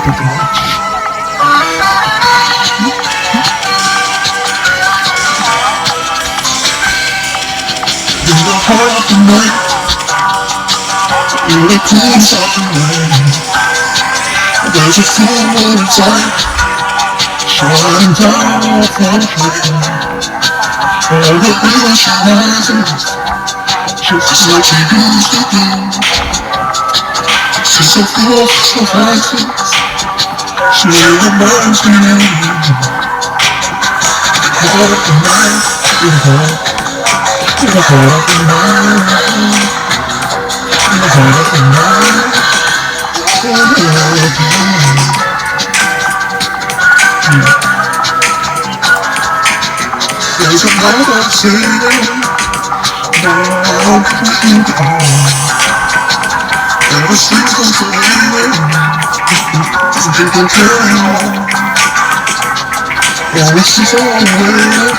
too much. In the heart of the night, you're the coolest of the rain. There's a full inside, shining down from heaven. And the ocean rises, just like it used to do. She's so full of vices, she reminds me of you. Heart of the night, in the heart of the night, in the heart of the night, in the heart of the night. There's a night I'm saying, now you are. Never sleep until leaving, and you can carry on. Oh, this is all the way,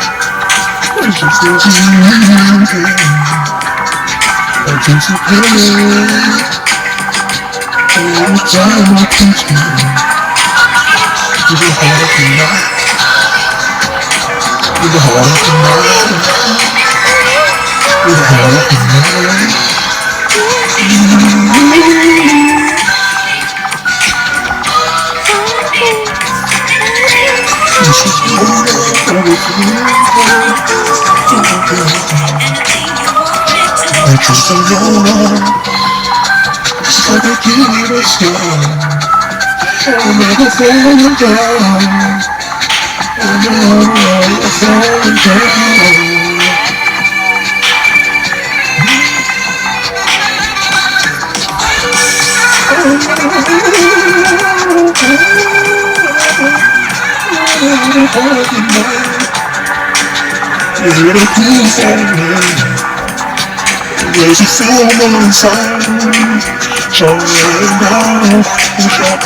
it's just as you can. I can't see all the time I can spend. In the heart of the night, in the heart of the night, in the heart of the night. This is all I just don't know, it's like I give it a start. I'll never fall down, I'll never fall down. You're the cool for me. There's a film inside, shining down the shop.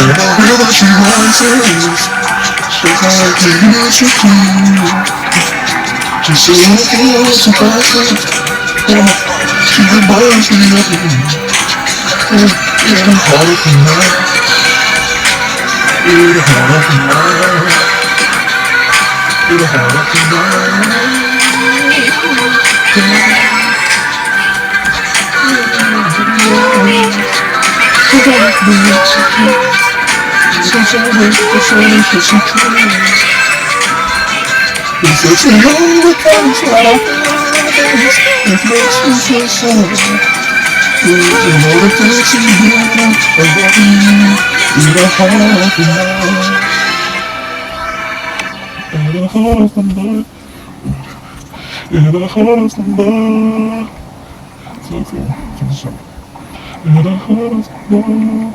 And I hear that she rises, just like it used to do. She's so full of surprises, she reminds me of you. In the heart of the night, in the heart of the night, in the heart of the night. It's such a long place that I face. It makes me feel so in order to see you, I love you. In the heart of the night, in the heart of the night, in the heart of the night. So cool, finish up. In the heart of the night.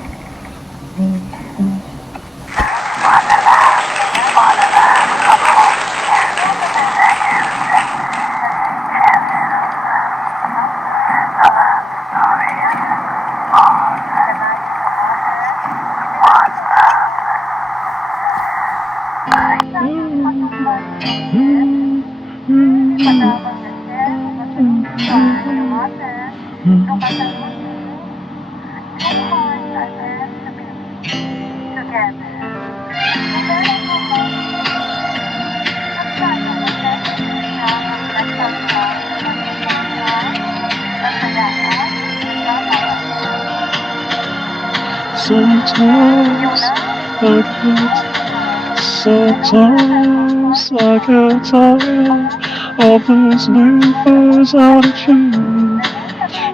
Sometimes I get tired of these neighbors attitude.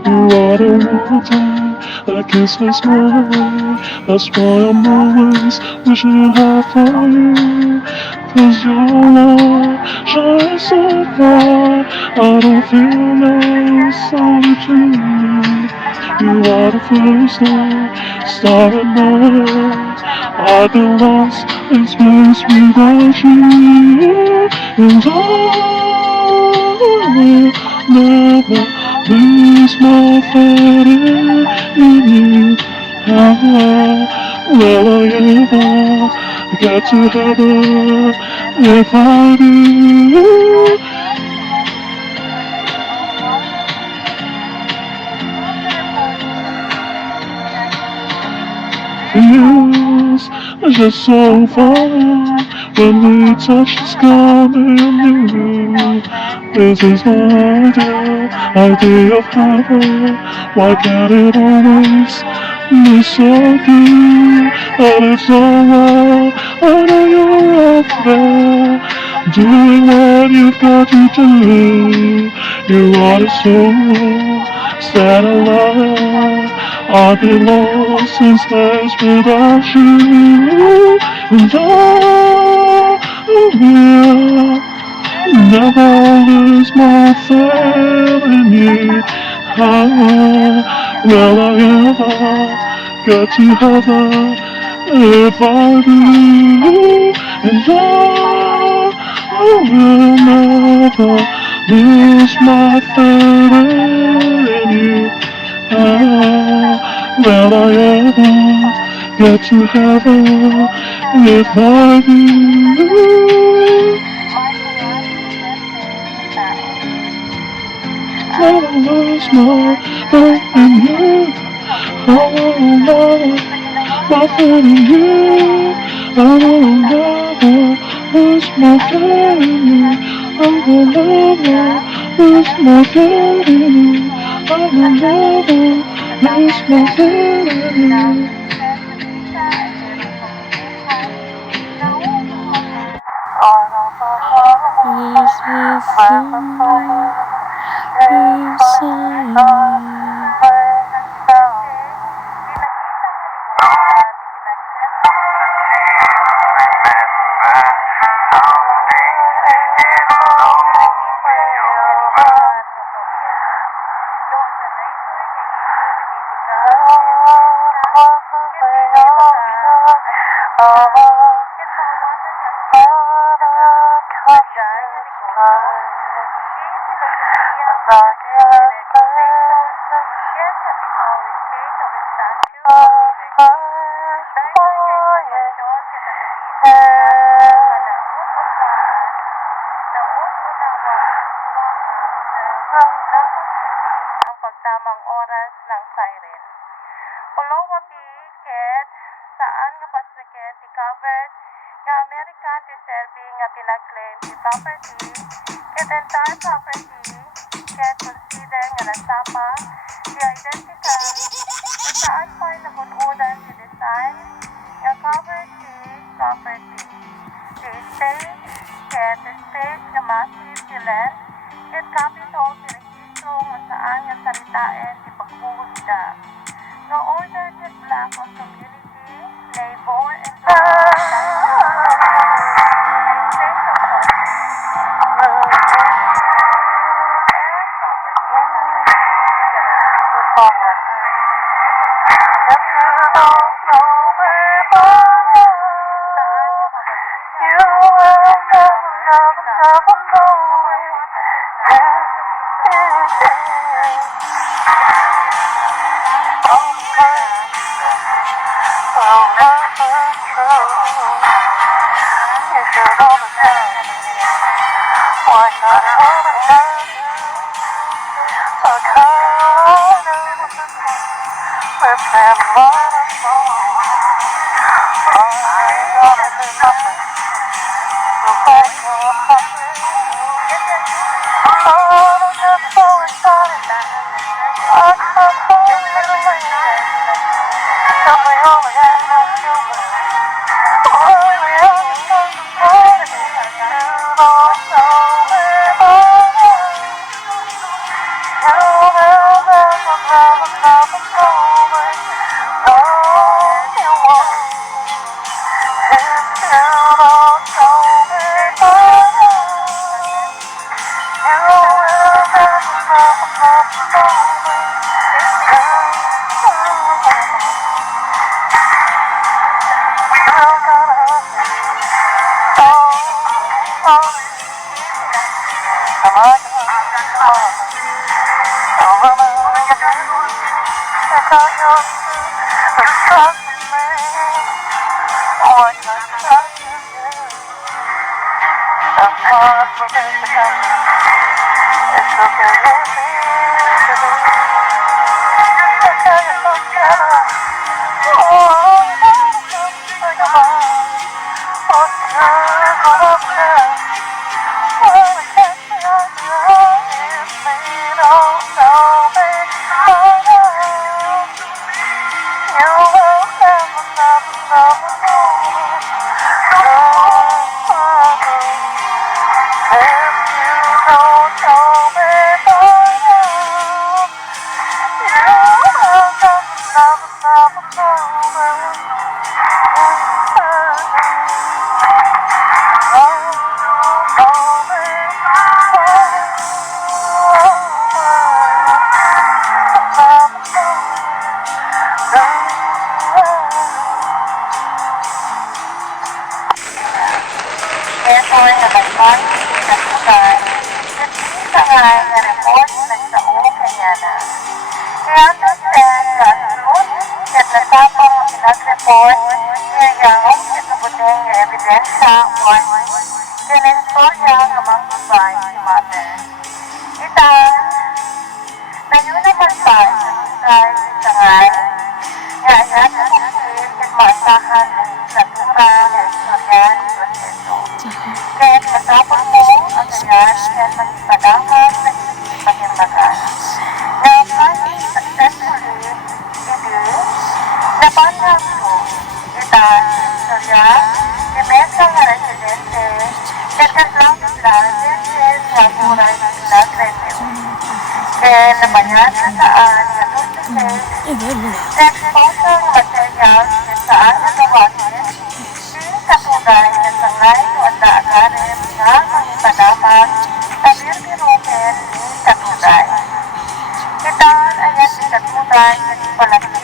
You are the real that gives me smile. That's why I'm always wishing hard for you. Cause your love shines so bright, I don't feel no solitude. You are the first star at night. I've been lost in space without you, and I will never lose my faith in you. How will I ever get to heaven without you? just so far. When we touch the sky, and you, this is my idea of heaven. Why can't it always be so good? And it's alright, I know you're out there, doing what you've got to do. You are the soul, set alive. I've been lost in space without you, and I will never lose my faith in you. How will I ever get to heaven if I do? And I will never lose my faith in you. How will I ever get to heaven if I do? I lost my faith in you. I will never my faith in you. I will never lose my faith in you. I will never lose my faith in you. I will never lose my faith in you. This is ang pagtamang oras ng siren. Pulawa piket saan nga pasakit ti covered nga American deserving nga pinag-claim ti property ket entire property ket consider nga nasapa ti identical nga saan pa'y nabunudan ti design nga covered ti property. Ti state ket ti space nga massive ti land ket capital ti registro nga saan nga salitaen ti paghuhusga. No order the black of community, labor, and Therefore, nabalikan sa tutan, sa ngay nga report ng sao kanya na. Kaya understand that truth, that nasapang ang pinag-report, niyayaw sa kabuting nga ebidensya o kinistorya ng mga gubay si Mother. Itan, na yun naman pa sa ngay, nga ayan ang mukil at maasahan sa tura ng istorya ng proseso. Kaya't masapang mo ang ganyan at magpadahan ng pagimbagan. Na pati successfully, hindi, napanyag ko, itan, istorya, ni Mesa nga residente, nagkaslang-islang, din sa buray ng nag-review. Kaya namanyan na saan, exposure ng material kung saan nagawagin, sa tunay na sangay o ang daagarin na magpadaman sa birbirukin ni katunay. Kitaan ayan si katunay na palagin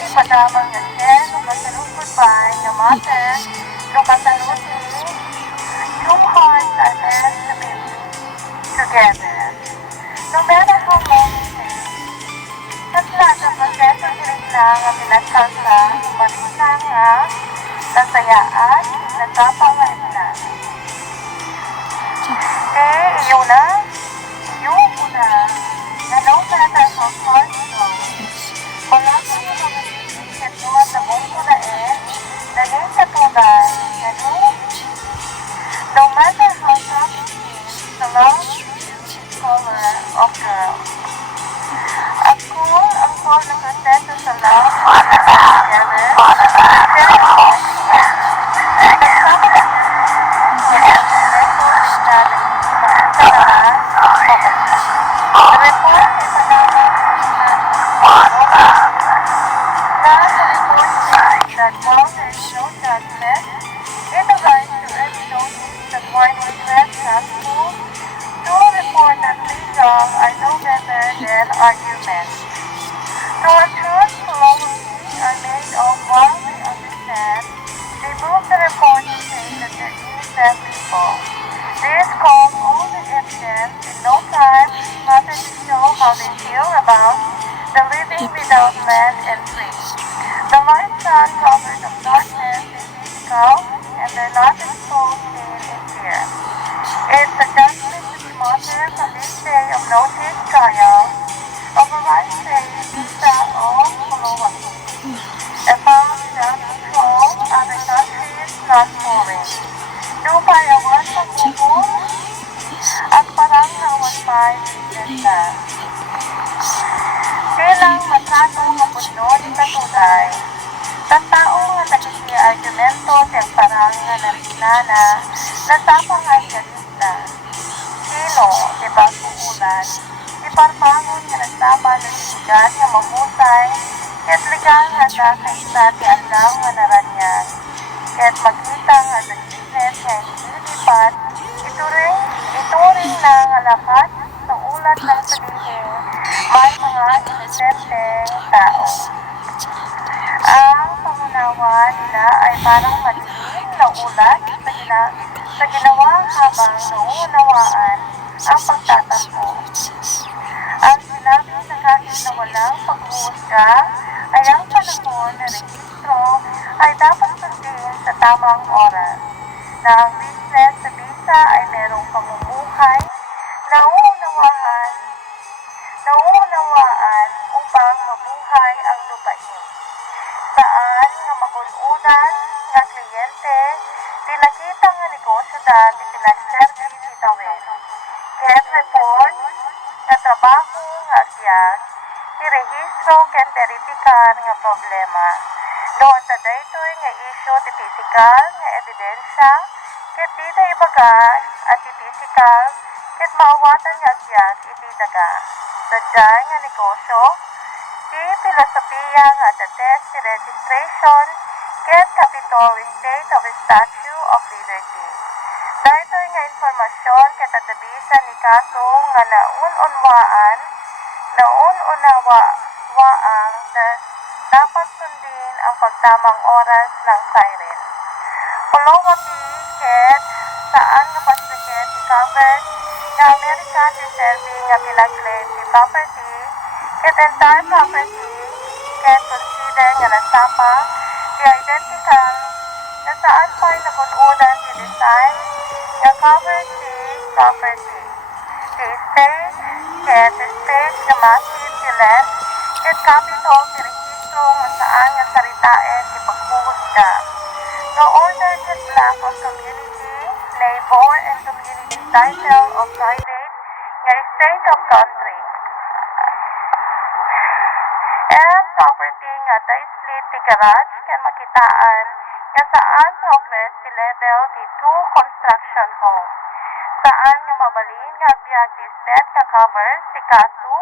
yung padamang yan, lumasalukod ba, yamate, lumasaluti, yung hearts are meant to be together. No matter how long it takes, at lahat ang proseso rin na nga pinagkasa, marina nga, nasayaan, nagpapangay na. Iyo na, iyo ko na no matter how far you go, wala ko yung mga at mga sabong ko na naging katunay na no matter how tough it is, the love is the color of girls. Ang cool na proseso sa love together, that while there is no judgment, it arrives to every notice that warning trespass to report that being wrong are no better than arguments. To a truth philosophy are made of while they understand, they move the report to say that there is that people. This calls all the evidence in no time matter to show how they feel about the living without land and free. The light sun covered of darkness is physical, and they're not exposed in fear. judgment to be motive from this day of notice trial of a right say visa of Pulawapi, and found without control other countries not foreign. Lupayawan pagbubo at parang nawan pa'y business na. Silang matrato ng puno ni Katulay, sa tao nga nagkiki-argumento siyang parang nga narinana na sapang idealista. Sino, di ba kuulan, di parmangon nga nagsama ng sigat nga mahusay, kaya't ligang nga dakaysa ti alam nga naranyan, kaya't magkita nga sa business nga inilipat, ituring na nga lakat sa ulat ng sabihin, may mga inosenteng tao. Ang pangunawa nila ay parang madilim na ulat sa ginawa habang nauunawaan ang pagtatampo. Ang sinabi na kahit na walang pag-uusga ay ang panahon na registro ay dapat sundin sa tamang oras, na ang business sa visa ay merong pamumuhay na nauunawaan upang mabuhay ang lupain. Saan nga magunudan nga kliyente, tinakita nga negosyo dati pinag-service si Tawin. Ken report nga trabaho nga agyan, irehistro ken verifikaar nga problema. Doon sa daytoy nga isyo ti physical nga ebidensya, ket di da ibagas at ti physical, ket maawatan nga agyan iti daga. Sadyay nga negosyo, ti filosofiya nga dates ti registration, ket Capitol State of Statue of Liberty. Daytoy nga informasyon ket adabisan ni kaso nga naununawaan na dapat sundin ang pagtamang oras ng siren. Pulawapi ket saan nga pasliket ti covered nga American deserving nga pinag-claim ti property, ket entire property ket consider nga nasapa ti identical na saan pa'y nagunudan ti design nga covered ti property. Ti state ket ti state nga massive ti land ket capital ti registro nga saan nga saritaen ti paghuhusga. No order ket lack of community, labor, and community title of private nga state of country. And property nga day split ti garage ken makitaan nga saan progress ti level ti 2 construction home. Saan nga mabalin nga agbyag ti spent nga covers ti kaso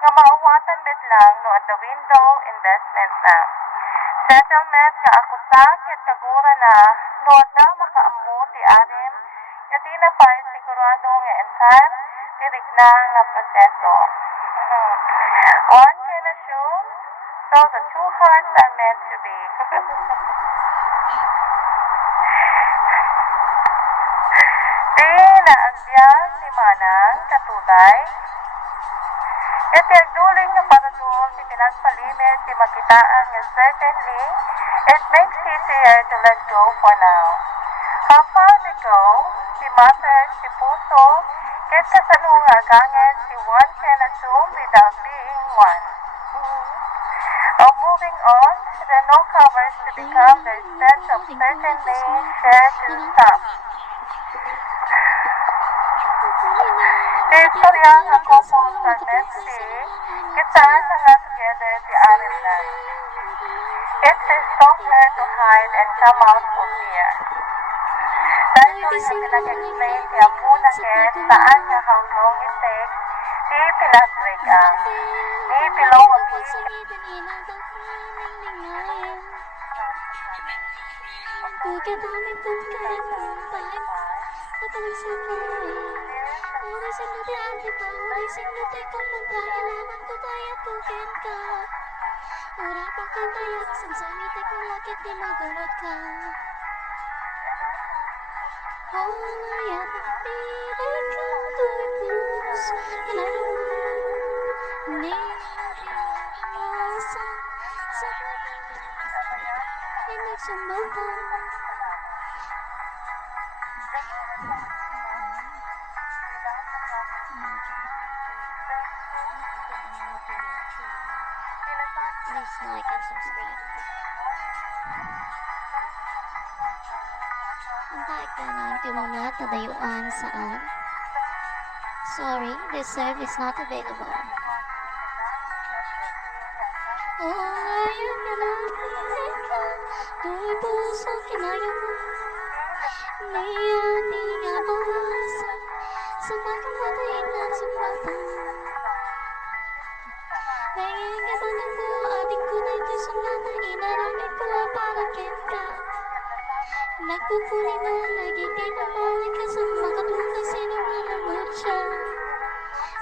nga maawatan bet lang no at the window investment na. Settlement nga akusa ket kagura na no adda makaammo ti anim nga di na pa'y sigurado nga entire ti rikna nga proseso. One can assume, so the two hearts are meant to be. Di na agbyag ni Manang Katulay, iti agduling nga paradol ti pinagpalimit ti makitaan nga certainly, it makes easier to let go for now. How far to go, ti matters ti puso, ket kasano nga agangen ti one can assume without being one. Of moving on, the no covers to become the sense of certainly share to stop. The istorya nga couples are meant to be, kitaan na nga together ti anim na. It's softer to hide and come out for fear. Dahil yung pinag-explain ti Apo na ket saan nga how long it takes ti pinag-break up. Ni Pulawapi like and subscribe. Antay ka na ang mga tadayuan saan. Sorry, this service is not available. Oh, ngayon ka na piling ka, tuloy puso kinaya mo. Niya di nga mawasa, sa magkamatayin na sumbatan. Ngayon ka bang ako, ating ko na ito sumata, inaramit ko para kita. Nagpupuli na lagi tinamalik ka sa makatulong sinungalan mo siya.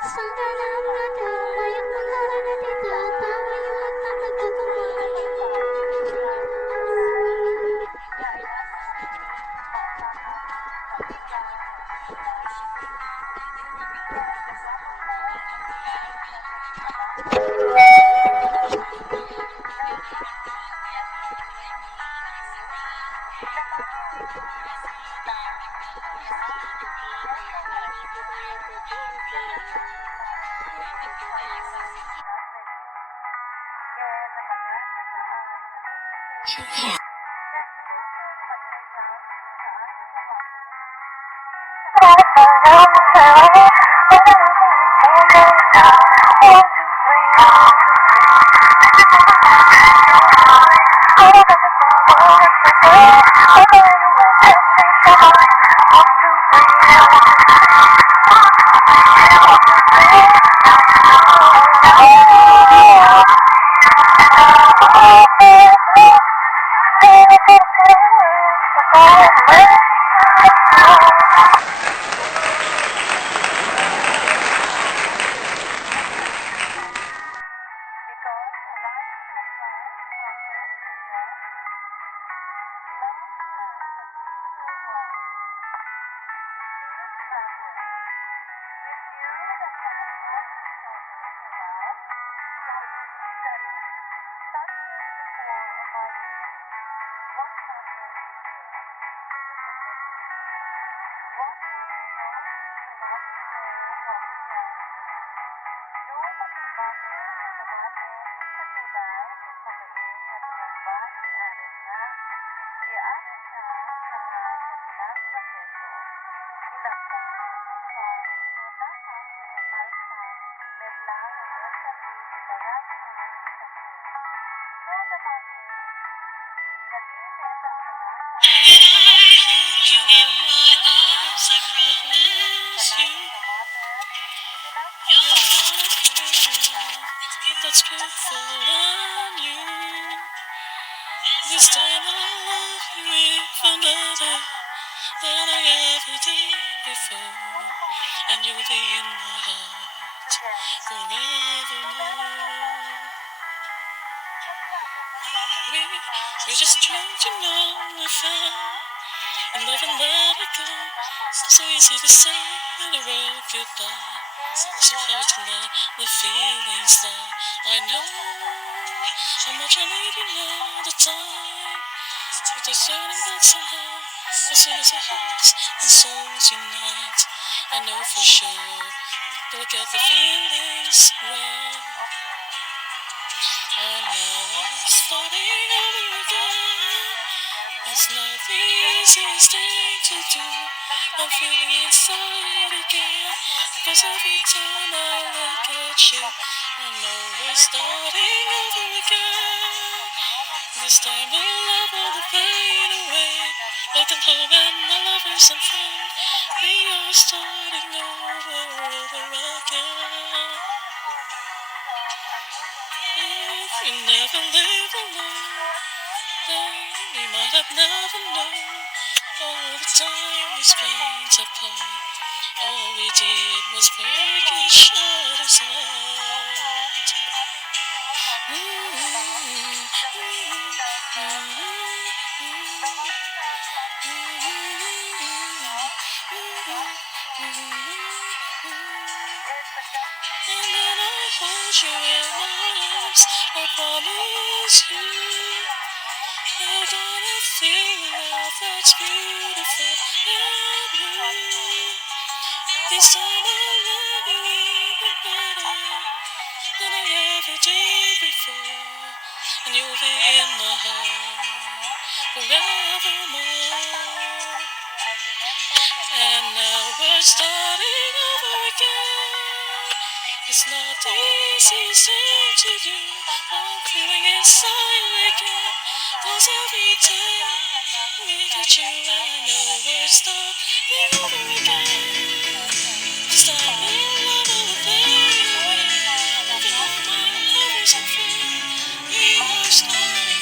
Saan ka na mga tamayat makaran at itatawa yung at na nagkakamali. That's good for you. This time I'll love you even better than I ever did before. And you'll be in my heart forevermore. We're just trying to know if I'm in love and let it go. So easy to say the word goodbye. So hard to let the feelings die. I know how much I need you now. The time to discerning that somehow, as soon as our hearts and souls unite, I know for sure we'll get the feelings right. And now I'm starting over again. It's not the easiest thing to do. I'm feeling inside again. Cause every time I look at you, I know we're starting over again. This time we'll love all the pain away. Welcome home and my lovers and friends. We are starting over again. If we never live alone, then we might have never known all the time we spent apart. All we did was break each other's heart. And then I hold you in my arms, I promise you, you're gonna feel love that's beautiful and real. This time I'll love you even better than I ever did before. and you'll be in my heart forevermore. And now we're starting over again. It's not the easiest thing to do. I'm feeling inside again. 'Cause every day we get you, I know we're starting over again. Starting all over, baby. Moving all my lovers and friends. We are starting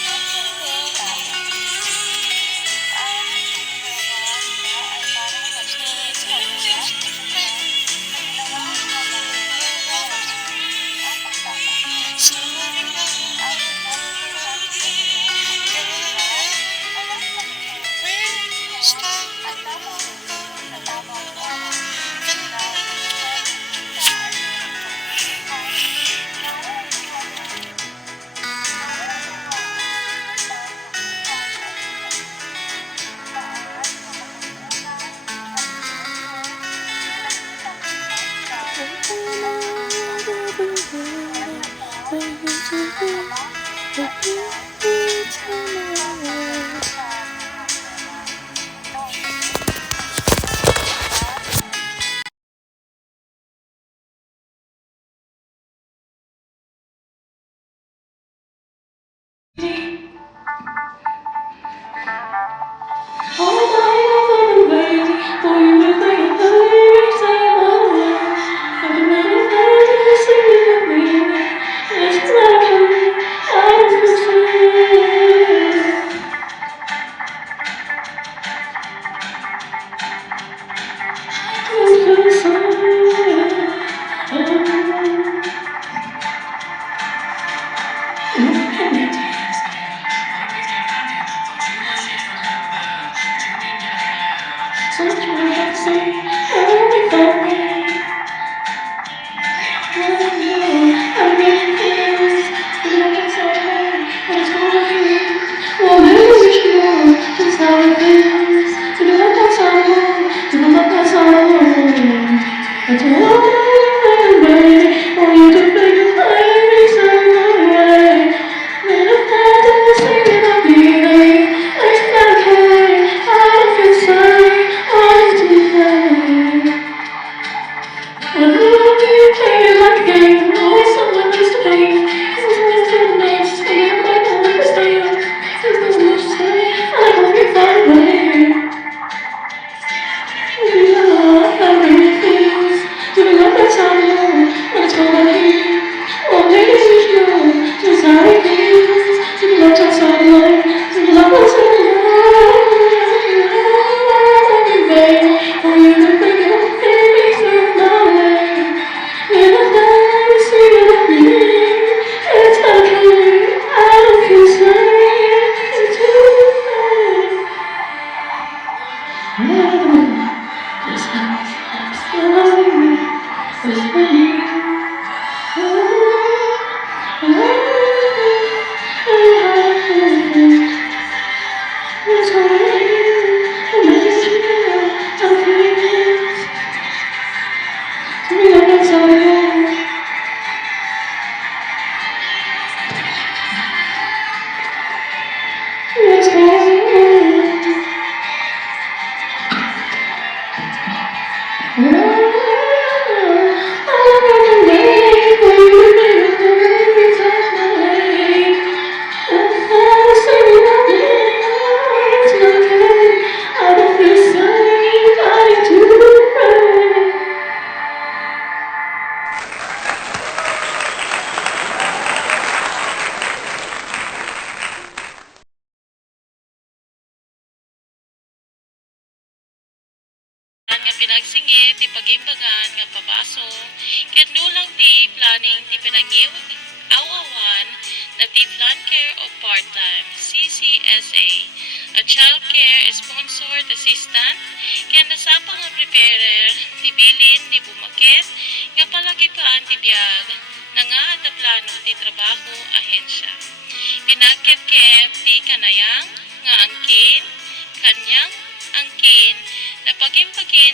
so much more I have to say. Only for me. I'm getting feelings. But I can say what's going on here. Well, maybe we should know just how it feels. To be like that someone. To be like that someone. That's all I'm baby. For you to make a place away. When I'm not in the same feeling. It's not okay. I don't feel sorry. I do feel. When we play like a game, always someone needs to pay. It's always the names, stay up like no one stay up. There's no much to say, I hope you find a way. We love how it feels to be like that someone when it's over here. Oh, maybe you should know just how it feels to be like that someone, to be like that someone. For you to bring your feelings through my way. When I finally see it, it's okay. I don't feel sorry. It's too late. Just slowly whispering. It's alright. I'm making sure I'm feeling. To me, that's all I know. Let's go. Nga pinagsingit, ti pagimbagan, nga pabaso, ket nulang ti planning ti pinangiwag awawan na ti Plan Care of Part-Time, CCSA, a Child Care Sponsored Assistant, kaya nasapa nga preparer, ti bilin ni bumakit, nga palagipan ti biyag, na nga ada plano ti trabaho ahensya. Pinakep-kep ti kanayang, nga angkin, kanyang angkin, na pagin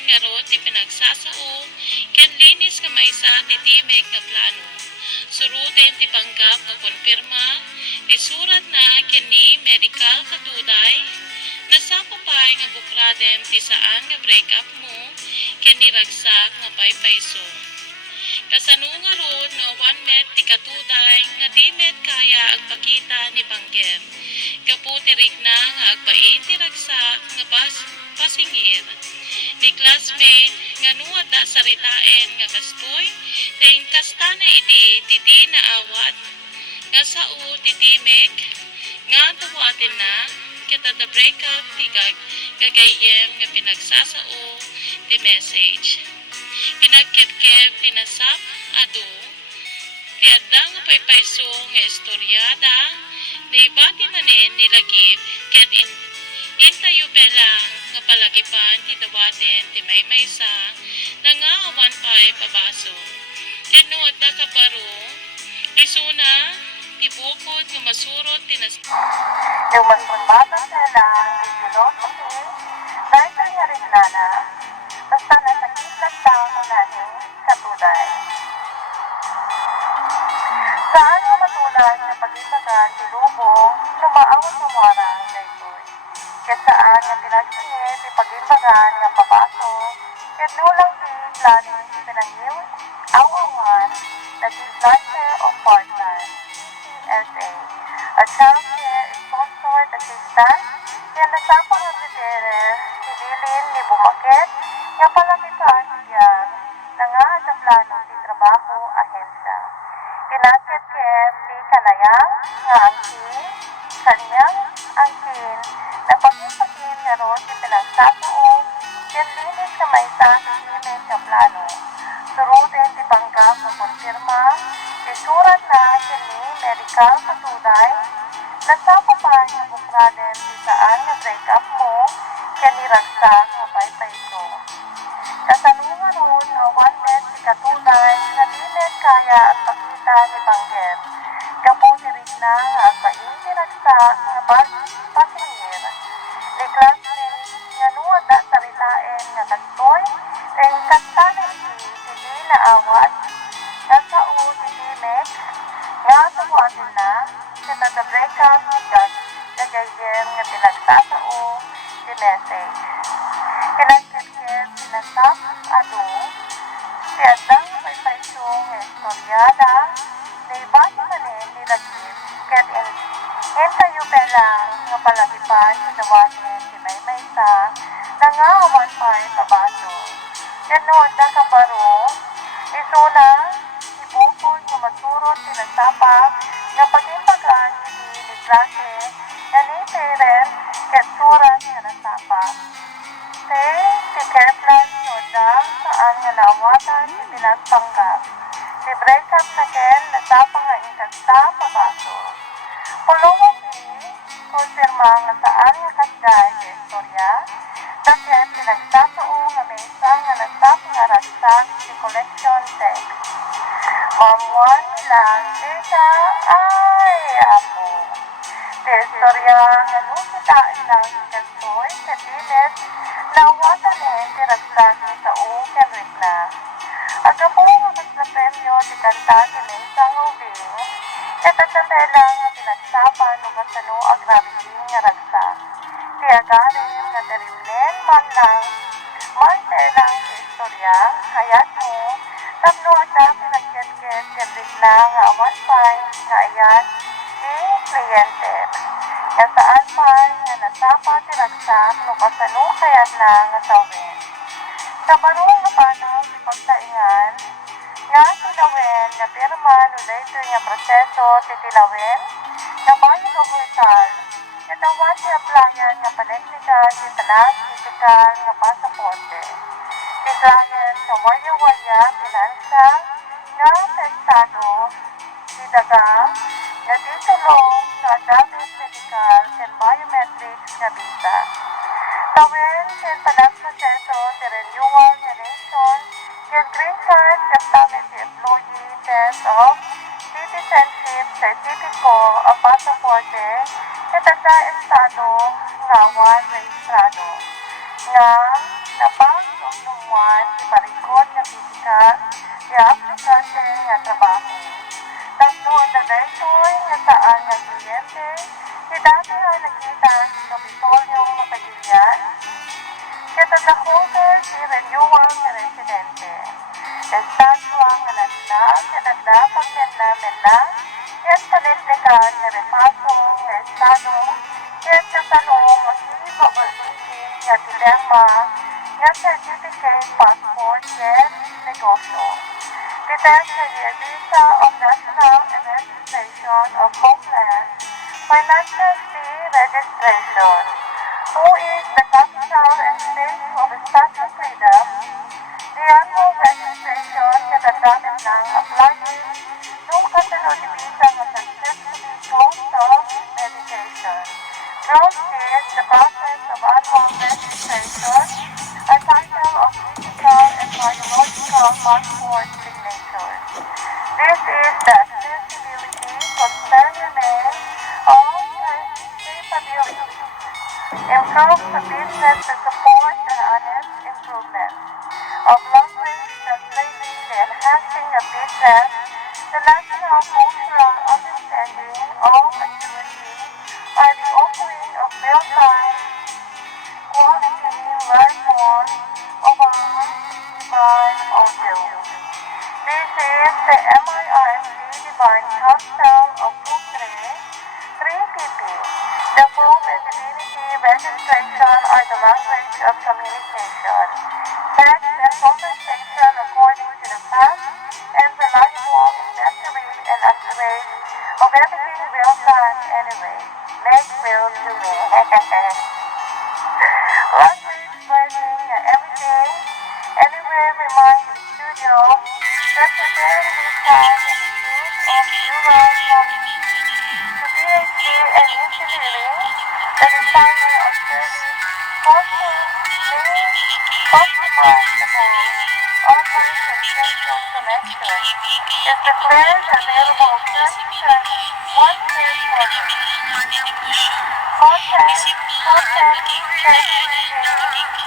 nga ro ti pinagsasao ken linis nga maysa ti timek nga plano. So Suruten ti panggap nga konfirma, isurat na kini medical katuday, nasapapay nga bukraden ti saan nga breakup mo, kini ragsak nga paypayso. Kasano nga ron nga 1 met ti katuday nga di met kaya agpakita ni Bangger. Kaputirig na nga agbain ti ragsak nga pasingir. Ni classmate nga nuwat da saritaen nga kastoy, dahil kastana titi na awat, nga sao titimek, nga tawatin na, kita the breakup ti gagayem nga pinagsasao ti message. Pinagkepkep tinasap ado, ti adda nga paypayso nga istoryada, na ibati manen nilagip ket intayo pelang nga palagipan ti dawaten ti maymaysa na nga awan pay pabaso. Ket no adda ka paro, isuna ti bukod nga masurot ti Yung mas mababang sila, yung philosophy, dahil nga rin nana, basta nasakit lang tao ng naning katuday. Saan mo matulad na pag-ipagan si Lubong, lumaawat ng warang na ito'y. Kaya saan nga pinagsingit, ipag-ipagan nga papaso, kaya nulang si planning si pinangiw, awawan, na dispatcher o partner, CCSA, at child care sponsored assistant, kaya nasapang ang repair, sibilin ni Bumakit, nga palakitaan siya, na nga sa plano si trabaho ahensya. Pinakit-kit si kanayang nga angkin, kanyang angkin, na pag-ipakin nga ron si pinagsasao, kaya linis na may sa himig sa plano. Surutin si panggap na konfirma, isurat na kini medical katuday, nasapapay nga bukraden si saan nga breakup mo, kaya niragsak nga paypayso. Kasalungan ron nga 1 met si katuday, nga di met kaya at pakita ni Bangger. Kaputirig na nga agbain niragsak nga pasingir. Ni classmate nga nuwad da saritaen nga kastoy, dahil kastana hindi na awat, nga sao titimek, nga tawatin na, kita the breakup ni gagayem nga pinagsasao si message. Pinagkakit sinasap ado, si adang paypayso nga istoryada, na ibati manin nilagip, ket intayo pelang nga palagipan si dawatin si maymaysa, na nga awan pay pabaso. Yan no, adda ka paro, isuna, ibukod nga masurot sinasapa, nga pag-impagan ni klase, nga ni parent, ket surat nga nasapa. Si Keplan Soda, saan nga naawatan si pinagpanggap. Si breakup na ken, nasapa nga inkasta pabaso. Pulungan ni, konfirma nga saan nga kasgay sa istorya, dahil pinagsasao nga may isang nga nasapa nga ragsak si collection text. Mamuan lang, dita, ay, apo. Sa istorya nga nukitain lang si Kastoy, sa dinet, naawatan eh, tiragsak ni sa Kenrick na. Agapo nga mas na premyo di kanta si Mesa Ngubing, katatapay lang nga pinagsapan o kasano agravity nga ragsak. Tiagarin nga terimnen man lang sa istorya, hayat mo, tapno ata pinagkit-kit Kenrick na nga awan pay nga ayan si kliyente. Nga saan pay nga nasapa tiragsak no kasano kayat na nga sawin. Sa barong nga panaw si pagtaingan, nga tinawin nga pirma no later nga proseso titinawin, nga bayo nga hotel, katawan si applyan nga paneknikal si tanas physical nga pasaporte. Si client sa waya-waya pinansa nga sa estado, si daga, nga ditulong nga dapat medical and biometrics nga visa. Tawin ken tanas proseso ti renewal nga nation ken green card kastamit ti employee test of citizenship certificate o pasaporte ket sa estado nga awan rehistrado nga napag-numnuan ti parikot nga physical ti aplikante nga trabaho. daytoy nga saan nga kliyente, si dati ay nakita sa Kapitolyong Mapagilian, kaya the holder si renewal nga residente. Estatwa nga nagdag, kaya pagkanamin na, yan palitlikan nga repaso sa estado, kaya katalong mag-ipabalisi nga dilemma, nga certificate passport yan negosyo. Details sa Visa of National Administration of Homeland, Financial Fee Registration, who is the capital and state of Estados Unidos, the annual registration katagamit ng applying nung kasunod ni Visa na successfully closed off medication. Through this, the process of annual registration, a title of physical and biological passport signature. This is the accessibility concerning all capabilities. Improve the business to support the honest improvement of language translating the enhancing of business, the national cultural understanding of acuity, and the offering of real-time quality learn more of our divine audio. This is the MIRC Divine Council of Group 3PP. The Proof and Divinity Registration are the language of communication. Text and conversation according to the past and the reliable inventory and accurate of everything real time anyway. Make real to me. Language learning everything, anywhere remind the studio, representing this time in the use of neural knowledge. To PhD and engineering, the designer of service constantly customizable online translation connection is declared available services one page forward.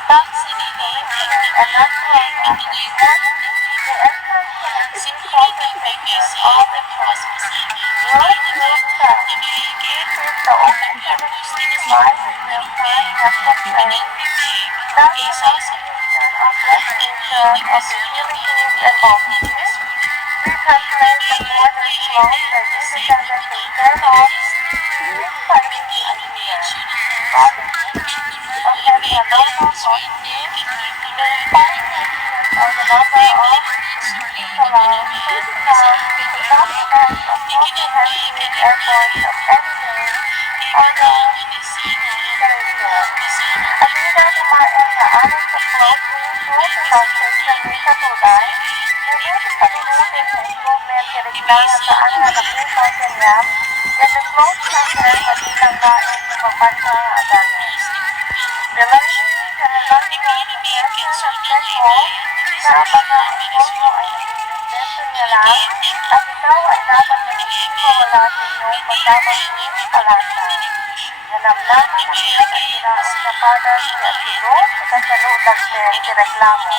Content, and natural language. The excellent connectivity compensation of the process. This is the only chemistry device in real-time reference. That's the association of definition of utilities and volunteers. We translate the borders close that independently turn off the exciting idea. Of having a normal positive, the inspiring ideas of the number of allows personal documents of comprehensive efforts of everyday on the territory. Adida kumain na alam sa closing through pronunciation ni sa tulay, naluti sa minutin sa improvement kiriklangan sa anga na puso kanyang, and the close center madilang lain ng mapanta aganin. The learning and reliable profession of Tekmo na baka ang Tekmo ay naging invento niya lang at ikaw ay dapat na hindi mawala sa iyong magdamang palasa. Nanamnaman na siya at tinaon sa padas siya tulo sa kasaludang si reklamo.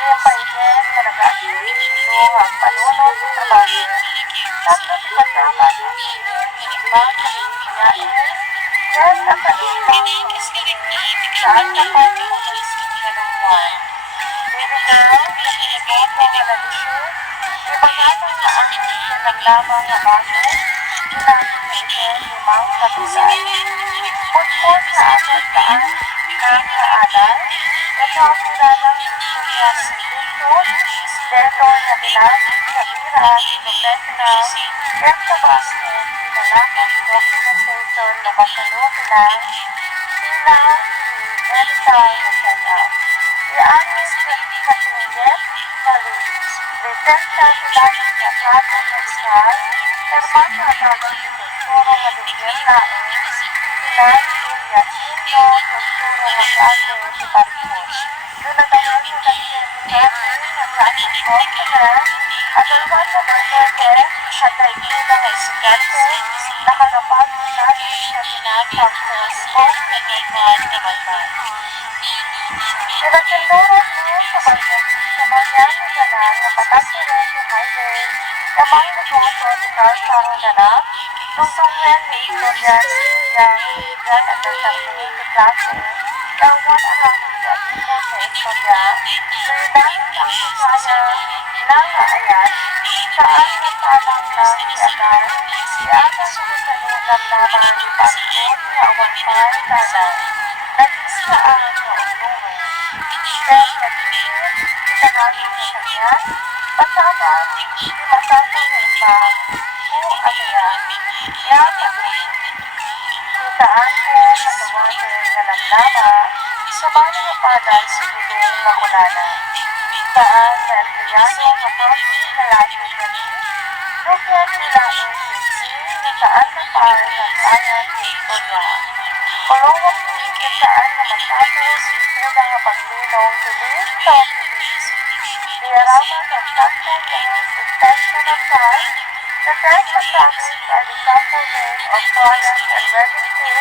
Siyang paigyan na nag-asilo ang panunod sa trabaho. Tatlo si kasama sa siya sa ibang kalimuyain. Yan ang kanilang saan sa pagkakalumuan. Bibitaw sa sinaboto nga nalinis, ibagatang na ang sinaglamang nga bago, ginamit na ito limang katulad. Puspos sa ating daan ng kaaral, ito ang kiralang istorya ng Kristus, deto na pinasok sa bira at professional, yan sa basin, pinalakot sa documentation na kasunod ng silaw si medical na setup. I-anis sa sinigit na lisensya sila ng klase medical, termat na tawag si Tosturo nga dugyan lain, sinay Yasinno Tosturo nga klase si Paripos. Doon na tawag sa kasinigit na klase ko sila, at alwan na bertete, at naikila nga estudyante, nakalapag ng natin sa pinapagpos ko na nagmahal na malman. Sinasinduran niya sa bayan ganan nga patagsirin si highway nga mga negosyo si Carl sang ganap tungtunghen ni istorya yang bigyan at nagsamping si klase yang one around si Adimo sa istorya dahil ang sisaya nang aayat saan nagsalang lang si Agar siyaga sa kasalugan naman ni Pasko ni awan pa'y kanan naging saan sa uslungan kaya nagigit si tanagin sa kanya pasama si masasang na ibang o agayan nga patuloy saan ko natawasin nga lamlama sa bali nga padan si Dudong nga kunana saan na empleyado nga pati lalaki nga ni Dukyan nila ang history na saan na par ng kaya sa istorya. Kulungan ni kung saan na magtapos si Isuda nga paglinong tulis sa wakilis. Diaraman ng sample names extension of time, the test of service are the sample name of clients and registry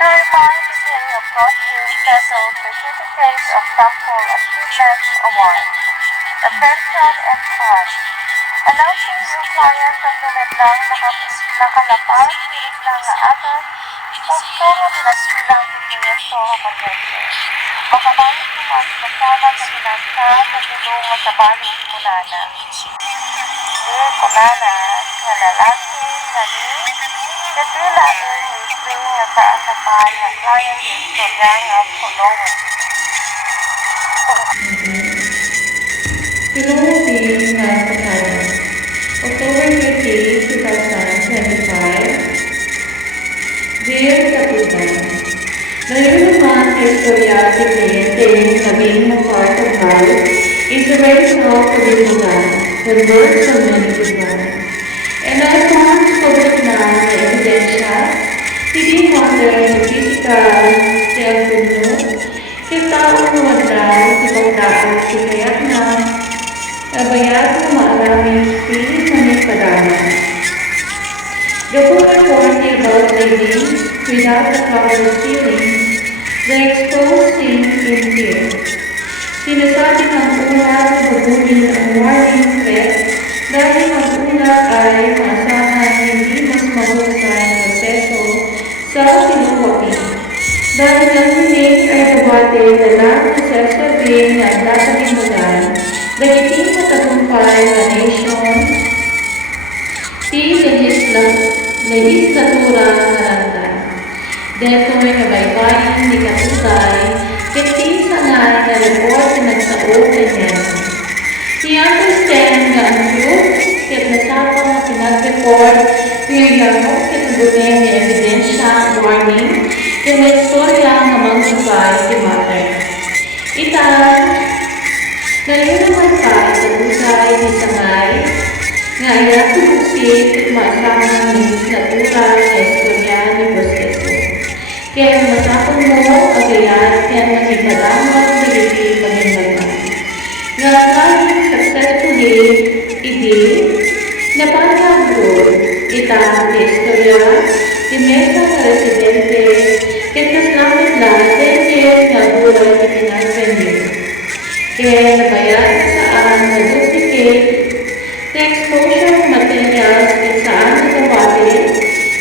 to remind the day of costume settled certificates of sample achievement award. The person and part. Announcing new clients sa sunod lang nakalapag sirit lang nga atas gusto nga pinagsilang si Pinesto nga kuryente. Makabalik naman kasama sa pinagsa sa tulong nga sa balik si Kunana. Kunana nga lalaki nga ni katila history nga saan na pa nga client sa istorya nga kulungan. Philippines ng Pagkano. October 30, 2025. Dear Kapitan, ngayon naman sa istorya si kliyente naging part of life is a very soft kabilugan with words of many people. And I found public na ebidensya, hindi matter ng physical, self-puno, si taong nawadlan, si pagdaan, si kayak na, nabayad na maaraming pilit na may padama. The full authority about living without the power of feelings, the exposed thing in here. Sinasabi ng ulat na baguhin ang warning threat dahil ang ulat ay maasahan hindi mas mahusay ang proseso sa sinuwapin. Dahil ang hiling ay debate na lang nasasabihin na natabimugan, dagiting matagumpay na nation, legislatura na lantan. Deto'y nabaybayin ni Katutay, kiting sanay na report na nagsaot niya. He understand nga ang truth, kit nasapang na pinag-report, pinagamo kit nagunin ni ebidensya warning, kit na istorya nga magsubay si Mother. Nalinaman pa sa busay ni Sangay, nga ayat kumuksit at maasamang ng legislatura na istorya ni Proseso. Kaya masapang mo agayat kaya nagipadamang niliti paghinagman. Nga maraming successfully, idi, napatagod, itang di istorya, di mesa na residente, kaya kaslamit lang 10 years nga buhay ni pinag-venue. Kaya nabayad na saan na duplicate the exposure of materials at saan nagawali,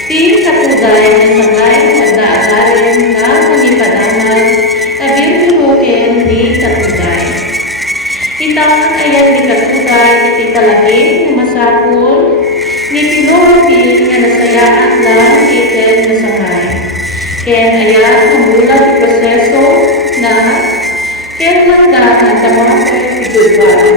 di kapuday na sangay magdaagarin na manipadamag na binubukin ni kapuday. Itang ayan ni kapuday iti palagin na masapul ni pinurupin nga nasayaan lang itin na sangay. Kaya ayan ang bulag proseso na kaya magdahan sa mga pagkiguduan.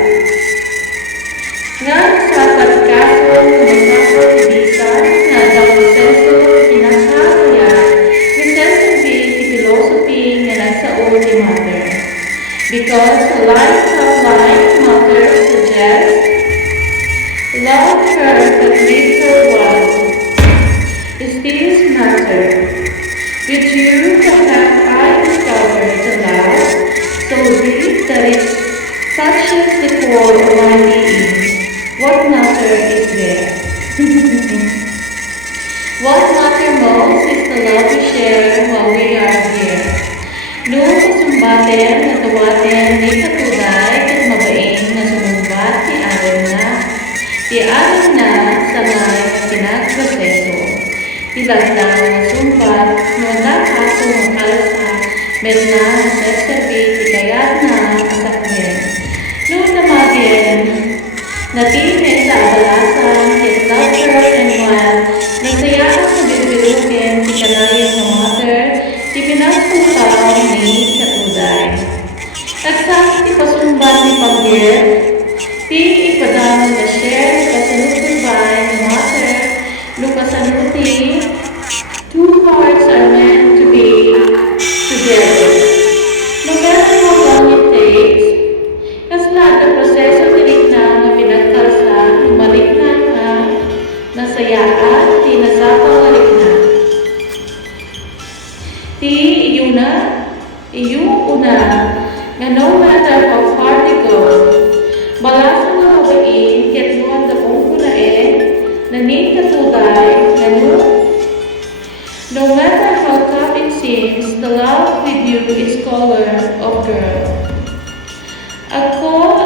Nga sa pagkaso masapul ibisa nga sa proseso kinasakaya recently si philosophy nga nagsaot ni Mother. Because life of life Mother suggests love her but leave her one. Is this matter? With you have I discovered the love so deep that it touches the core of my being. What matter is there? What matter most is the love we share while we are here. Noong kasumbaten na tawaten ni Katuday at mabaing na sumumba na ti alam na sa may pinagproseso. Tilagdang ng sumbat no nakaso ng kalsa met na nagsasabi ti kayat na asakmen. No namagyan natime sa abalasan his culture and while nasayaan sa birubirukin ti kanayan ng mother ti pinagputaw ni Katuday. Nagsakit ti pasumbat ni Pagir ti ipadamon na share ni pasanuturbay ni mother lukasanuti. Two hearts are meant to be together. No matter how long it takes, kasla ang proseso tinig na pinagkalsa, lumalik na nga, nasayaan, di nasapang alik na. Ti iyong una, nga no matter how far they go, balas nga hawain, ket luan da kong kunae, na ni Katuday, na no matter how tough it seems, the love with you is color of girl. Ang call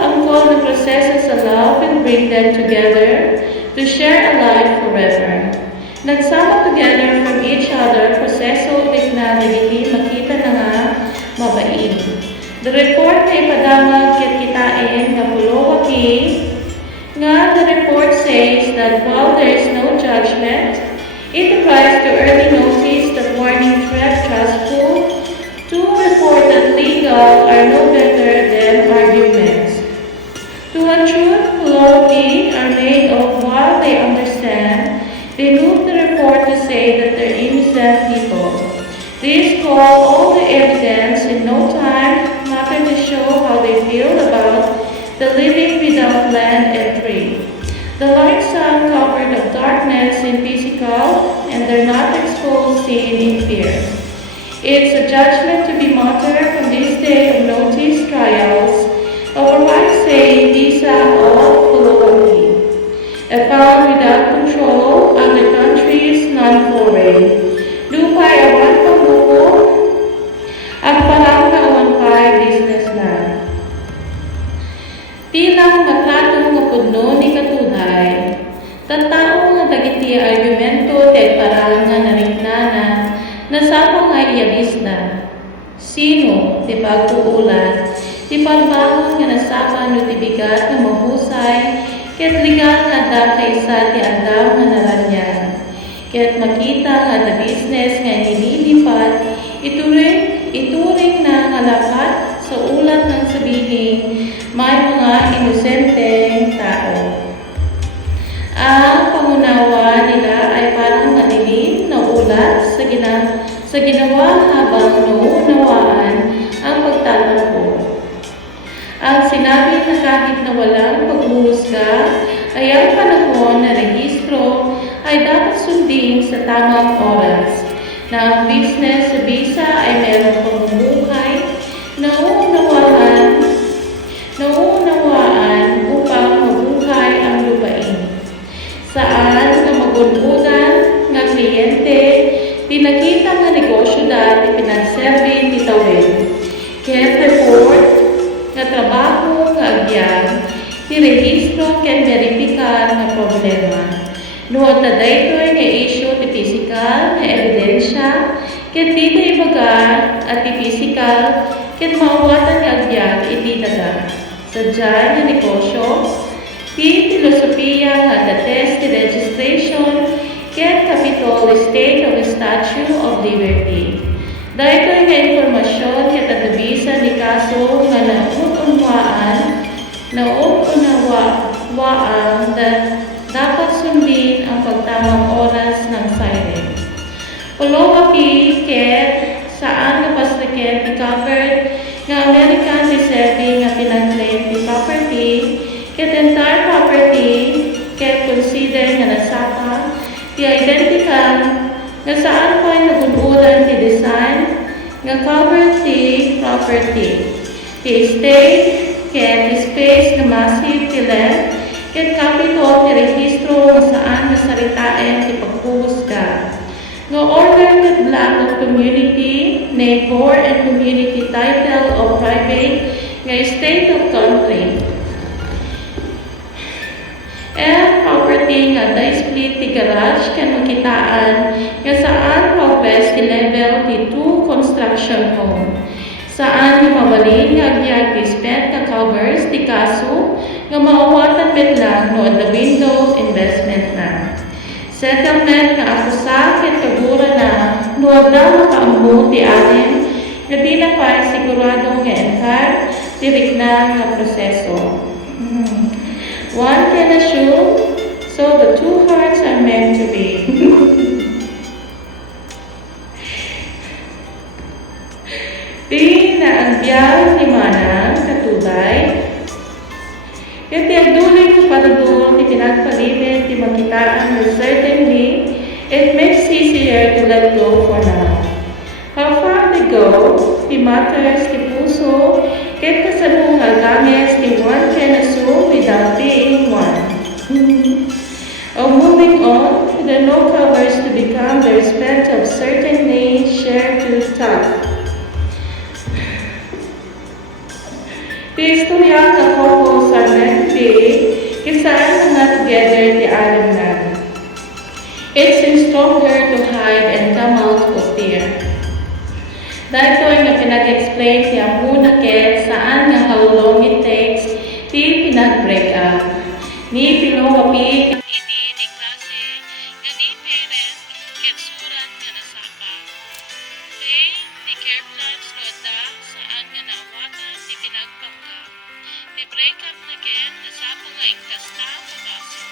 na proseso sa love will bring them together to share a life forever. Nagsama together from each other, proseso ulit na nagiti makita na nga mabain. The report na ipadamag ket kitain nga pulowaki nga the report says that while there is no judgment, it applies to early notice that warning trustful to report that legal are no better than arguments. To a truth, pulowaki are made of while they understand, they move the report to say that they're innocent people. These call all the evidence in no time, matter to show how they feel about the living without land and tree. The light sun covered of darkness in physical, and they're not exposed sin in fear. It's a judgment to be martyred from this day of notice trials, otherwise say visa of pulowaki. A found without control, other countries non-foreign. Lupay awan pagbuko, ang parang awan businessman. Pilang matlatong nga pudno ni Katuday, tantao nga dagiti argumento te parang nga nariknana, nasapa nga iyalis na. Sino ti pagtuulat, ti pagbangon nga nasapa no ti bigat nga mahusay, ket ligal nga da kaysa ti andaw nga naranyan. Ket makita nga the business nga nililipat, ituring na nga lapat sa ulat ng sabihin, may mga inosenteng tao. Ang pangunawa nila ay parang nalilim na ulat sa ginawa habang naunawaan ang pagtatampo. Ang sinabi na kahit na walang paghuhusga ay ang panahon na rehistro ay dapat sundin sa tamang oras na ang business sa visa ay mayroong pamumuhay nauunawaan upang mabuhay ang lupain. Saan na magunudan nga kliyente, pinakita nga negosyo dati pinagserbi ni Tawin. Ket report nga trabaho nga agyan, tirehistro ken veripikar nga problema. Nuot na daytoy nga issue ti physical nga ebidensya, ket dito ibaga at ti physical, ket mawatan nga agyan iti taga. Sadya nga negosyo, ti filosofiya nga dates ti registration, ket Capitol State of Statue of Liberty. Daytoy nga informasyon ket adabisa ni kaso nga nauunawaan dapat sundin ang pagtamang oras ng siren. Pulowaki ket saan nga pasriket i-covered nga American reserve nga pinag-claim ti property ket entire property ket consider nga nasapa ti identical nga saan pa'y nagunuran ti design nga covered ti property. Ti estate ket ti space nga massive ti land ket capitol ti rehistro nga saan nasaritaen ti paghuhusga. Nga order ket block of community, neighbor and community title of private nga state of country. and property nga na-split ti garage ken makitaan nga saan progress ti level ti 2 construction home. Saan nga mabalin nga agbyag ti spent nga covers ti kaso nga maawatan met lang no the window investment na. Settlement nga akusa ket kagura na no adda makaammo ti anim nga di na pa sigurado nga entire tirik na nga proseso. One can assume, so the two hearts are meant to be. Di na ang biyag ni Manang katubay, iti agduloy ko panadol ti pinagpalibin ti makitaan na certainly it makes easier to let go for now. How far they go, ti matters ti puso, ket kasanung agames ti one can assume without being one. Moving on, the no covers to become the respect of certain needs shared to staff. The istorya nga couples are meant to be, kisaan nga together the alam na. It seems stronger to hide and come out of fear. Dahil nga pinag-explain si Amuna Ket saan nga how long it takes ti pinag-break up. Ni pinuwapi Idi ni klase nga ni parent ket surat nga nasapa. Pay ni care plans no adda saan nga nawatan ti pinagpanggap. Ni break up na ken nasapa nga inkasta pabaso.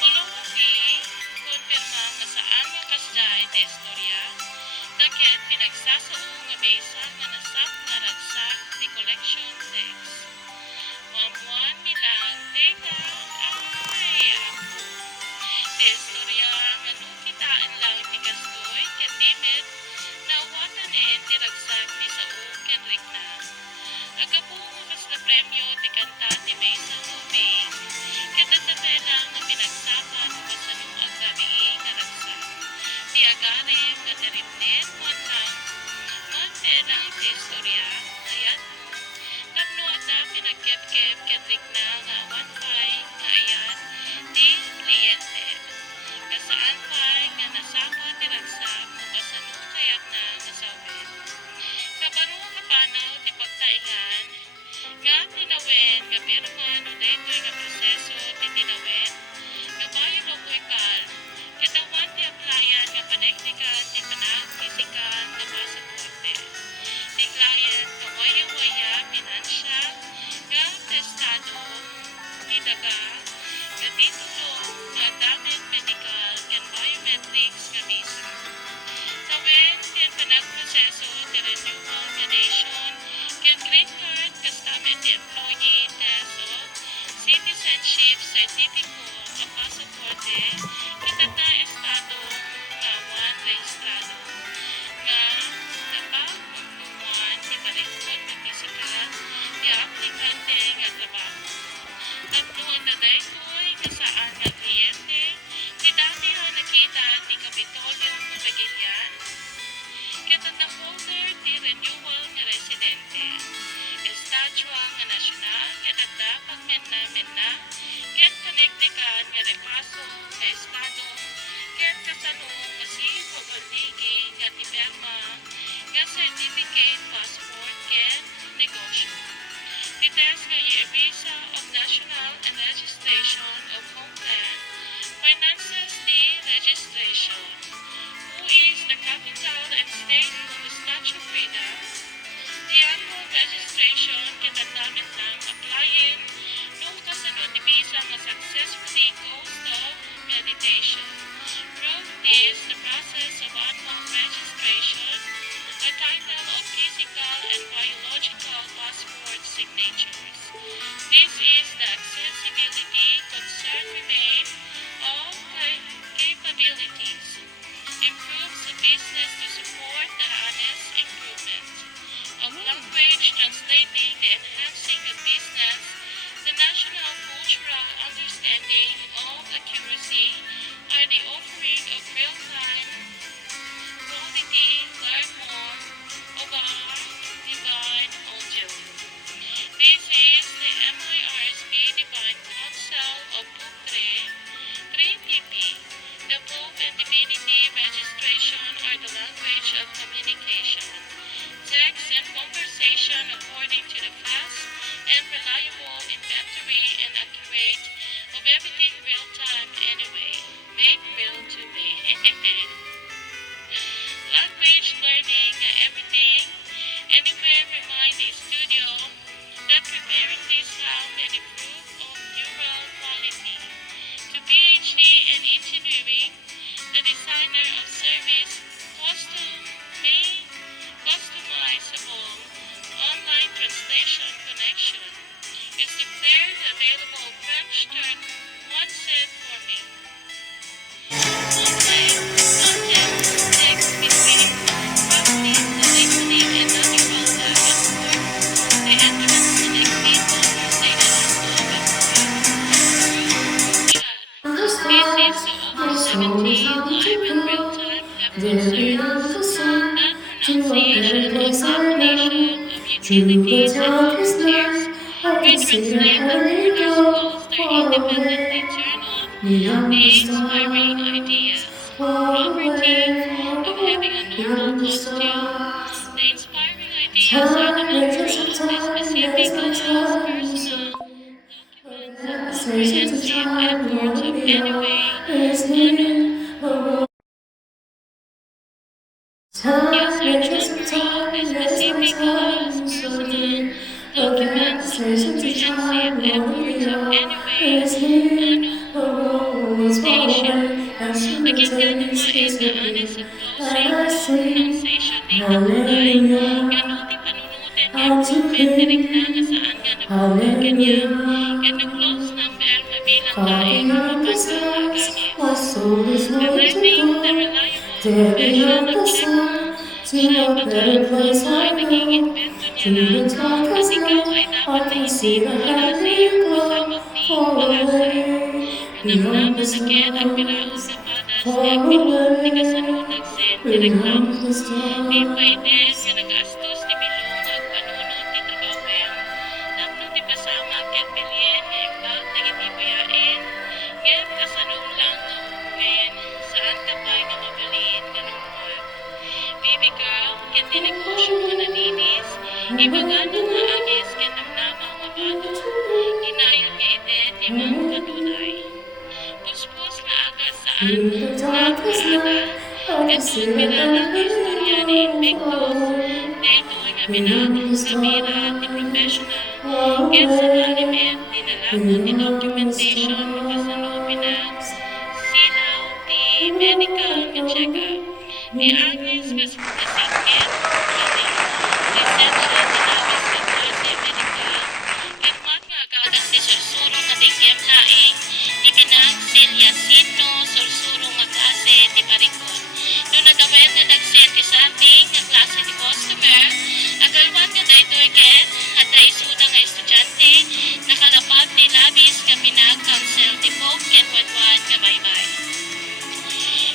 Puluwapi konfirma nga saan nga kasday ti istorya. Daket pinagsasao nga mesa nga nasap nga ragsak ti collection text. Mamuan milang data ay ako. Ti istorya nga nung kitaan lang ti kastoy ket dimit nawatan ti ragsak ni Sao ken Rikna. Agapu kas na premyo ti kanta ti Mesa Movie ket tatapela nga pinagsapan kasanung agabi nga ragsak. Ti agarim nga deripnet matang lang ti istorya ayan mo tapno ata pinagkep-kep ket Rikna nga awan pay nga ayan ti kliyente. Kasaan pay nga nasapa ti ragsak o kasano kayak na nga sawen. Kabaro nga panaw ti pagtaingan nga tinawen nga pirman o daytoy nga proseso ti tinawen nga bayan o kuykal kitawan ti applyan nga paneknikal ti panag-pisikal nga pasaporte. Ti client kawaya-waya pinansyal nga testado idaga nga titulo nga damit medical ken biometrics nga visa. Sawen ken panagproseso ti renewal nga nation ken green card kastamit ti employee test o citizenship certificate o pasaporte kitata estado nga awan rehistrado nga dapat magtuman ti balingkod nga pisikal ti aplikante nga trabaho. Tatluan na daytoy nga saan nga kliyente ti dati nga nakita ti Kapitolyo nga Pagilian ket ang holder ti renewal nga residente. Estatwa nga nasyonal ket adda pagmenna-menna ket kaneknekan nga repaso nga estado ket kasano nga si pagaldigi nga ti pirma nga certificate passport ken negosyo. Ti test nga visa of national and registration of homeland finances the registration. Who is the capital and state of the Statue of Freedom? The annual registration ket andamit lang applyin nung kasunod ni visa nga successfully goes of meditation. Proof is the process of annual registration, a title of physical and biological passport signatures. This is the accessibility concern remain of capabilities. Improves the business to support the honest improvement of language translating the enhancing of business, the national cultural understanding of accuracy are the offering of real-time quality learn more of our divine audio. This is the MIRSP Divine Council of Book everything real time anyway. Made real to me. Language learning, everything, anywhere remind the studio that preparing this sound and improve of neural quality. To PhD in engineering, the designer of service, customizable online translation connection is declared available French turn one set for me. Online content text between practice the listening and natural dialogue for the entrance connecting conversation of a This is the over 70 live and real-time have concerns, that pronunciation of definition of utilities and volunteers, retranslate the word as schools their independently turn on the inspiring ideas, property of having a normal costume. The inspiring ideas are the natural, the specific allows personal, documents and comprehensive efforts of anyway, user natural, the specific allows personal, documents the comprehensive efforts of anyway, station. Nakinggan ng mait na honest at pronunciation ni Katulay, ganun di panunutin nga improvement direct na nga saan nga nabuhay kanya, ganun close number mabilang laing mapagkakagamit. The learning, the reliable profession at siya batal kung ay naging invento niya lang at ikaw ay dapat na hindi mawala sa iyong pasamang ni Palasay. Kanamnaman na kaya nagpiraon sa padas ni Agbilong ni kasanunag sen direktamos. Di pwede nga nag-astos ni Bilong at panunod ni Tagawen. Tapno di pasama kaya pilyen nga imbag na itibayain. Ngayon kasanung lang nga uwen. Saan ka pa nga mabalin ganun buwan. Baby girl, kaya tinegosyo nga naninis. Ibaga na nga agis kaya namnama nga bago. Inayot nga iten di mga katulay. Puspos na agad saan nagkaada. Ganun pinalang istorya ni Invictus. Dito nga binagong kamera ni professional. Kaya sa kalimet, dinalaman ni documentation ni kasano pinag silaw ni medical nga check-up. Ni Agnes kasakit, lisensya ni Labis sa klase medical. Kitmat nga agadan ti sursuro nga tingkem laing, ipinag silya sino sursuro nga klase ti parikon. Doon nagawin na nagsen ti sarting nga klase ti customer, agalwan nga daytoy ken, at daisuda nga estudyante, nakalapag ni Labis nga pinag-cancel ti Pope ken wadwan nga bye-bye.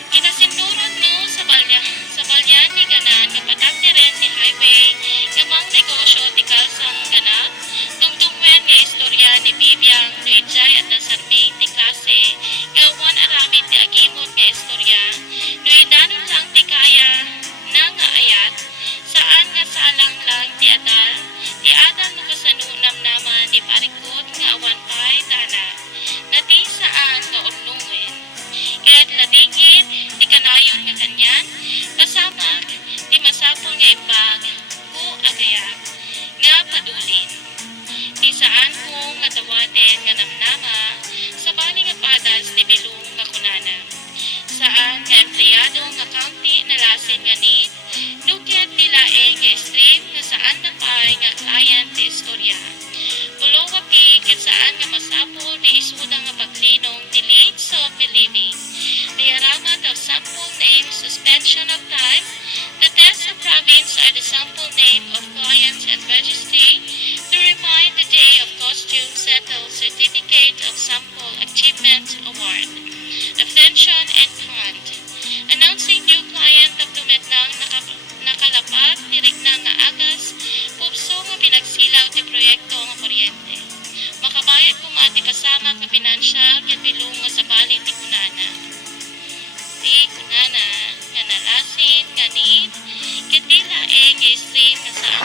Kinasinurod no sa balyan ni ganan nga patagdiren ni highway nga mang negosyo ti kalsang ganap tungtungwen nga istorya ni Bibiang Luijay at nasarming ti klase nga uwan aramid ti agimot nga istorya no idanon lang ti kaya na nga ayat saan nga salang lang ti adal no kasanunam naman ni parikot nga awan pay dana na di saan nga umnungin kaya't ladingit di kanayon nga kanyan pasamag di masapol nga ibag ko agayat nga padulin di saan ko nga dawaten nga namnama sa bali nga padas ti Bilong nga kunana saan nga empleyado nga county nalasin nga ni nuket dilaeng nga stream nga saan na pay nga client ti istorya Pulowati ket saan nga masapol di isuda nga paglinong ti leads of believing. The aramat of sample name suspension of time. The test of province are the sample name of clients and registry to remind the day of costume settle certificate of sample achievement award. Attention and pond. Announcing new client of tumetnang nakalapag tirik na nga agas pupso nga pinagsilaw ti proyekto nga kuryente. Makabayad ko mati kasama ka pinansyal ket bilong nga sa bali ti kunana. Ti kunana nga nalasin nga need ket di laeng nga stream nga saan